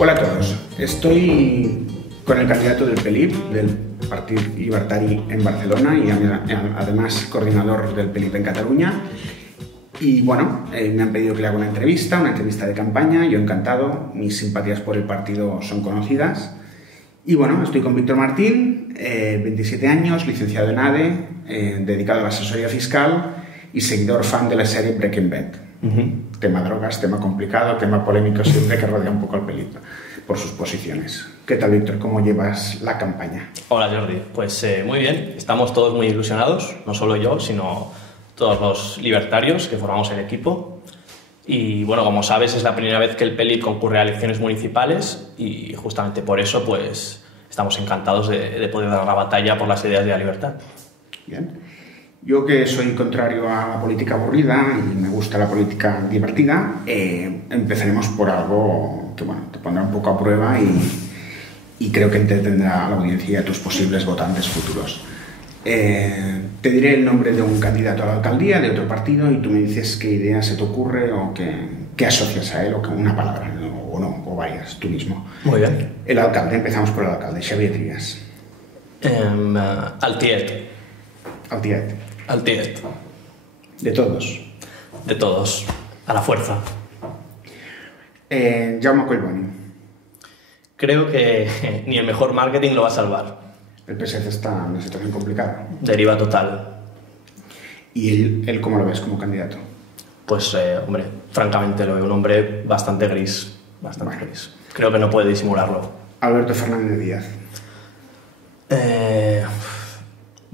Hola a todos, estoy con el candidato del PELIP, del Partit Llibertari en Barcelona y además coordinador del PELIP en Cataluña. Y bueno, me han pedido que le haga una entrevista de campaña, yo encantado, mis simpatías por el partido son conocidas. Y bueno, estoy con Víctor Martín, 27 años, licenciado en ADE, dedicado a la asesoría fiscal y seguidor fan de la serie Breaking Bad. Tema drogas, tema complicado, tema polémico siempre que rodea un poco al PELIP por sus posiciones. ¿Qué tal, Víctor? ¿Cómo llevas la campaña? Hola, Jordi. Pues muy bien, estamos todos muy ilusionados, no solo yo, sino todos los libertarios que formamos el equipo. Y bueno, como sabes, es la primera vez que el PELIP concurre a elecciones municipales y justamente por eso pues estamos encantados de poder dar la batalla por las ideas de la libertad. Bien. Yo, que soy contrario a la política aburrida y me gusta la política divertida, empezaremos por algo que bueno, te pondrá un poco a prueba y creo que entretendrá a la audiencia y a tus posibles votantes futuros. Te diré el nombre de un candidato a la alcaldía de otro partido y tú me dices qué idea se te ocurre o qué asocias a él o una palabra, o varias, tú mismo. Muy bien. El alcalde, empezamos por el alcalde, Xavier Trias. Altiet. Altiet. Altiet. De todos. De todos. A la fuerza. Jaume Collboni. Creo que ni el mejor marketing lo va a salvar. El PSC está en una situación complicada. Deriva total. ¿Y él cómo lo ves como candidato? Pues, hombre, francamente lo veo un hombre bastante gris. Bastante gris. Creo que no puede disimularlo. Alberto Fernández Díaz.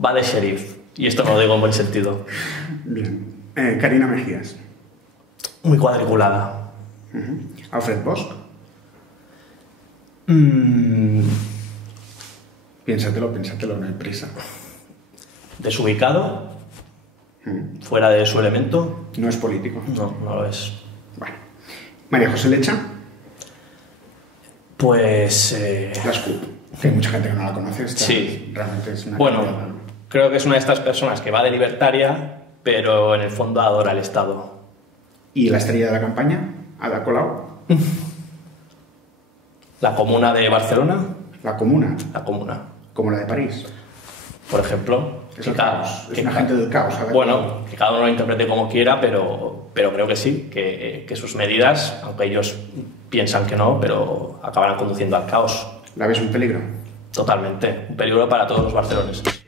Va de sheriff. Y esto no lo digo en buen sentido. Bien. Carina Mejías. Muy cuadriculada. Alfred Bosch. Piénsatelo, no hay prisa. Desubicado. Fuera de su elemento. No es político. No, no lo es. Bueno. María José Lecha. Pues... Las CUP. Que hay mucha gente que no la conoce. Sí. Realmente es una... Bueno, creo que es una de estas personas que va de libertaria, pero en el fondo adora el Estado. ¿Y la estrella de la campaña? Ada Colau. ¿La Comuna de Barcelona? La Comuna. La Comuna. Como la de París. Por ejemplo. Es el caos. Es un agente del caos. Bueno, que cada uno lo interprete como quiera, pero creo que sí, que sus medidas, aunque ellos piensan que no, pero acabarán conduciendo al caos. ¿La ves un peligro? Totalmente. Un peligro para todos los barceloneses.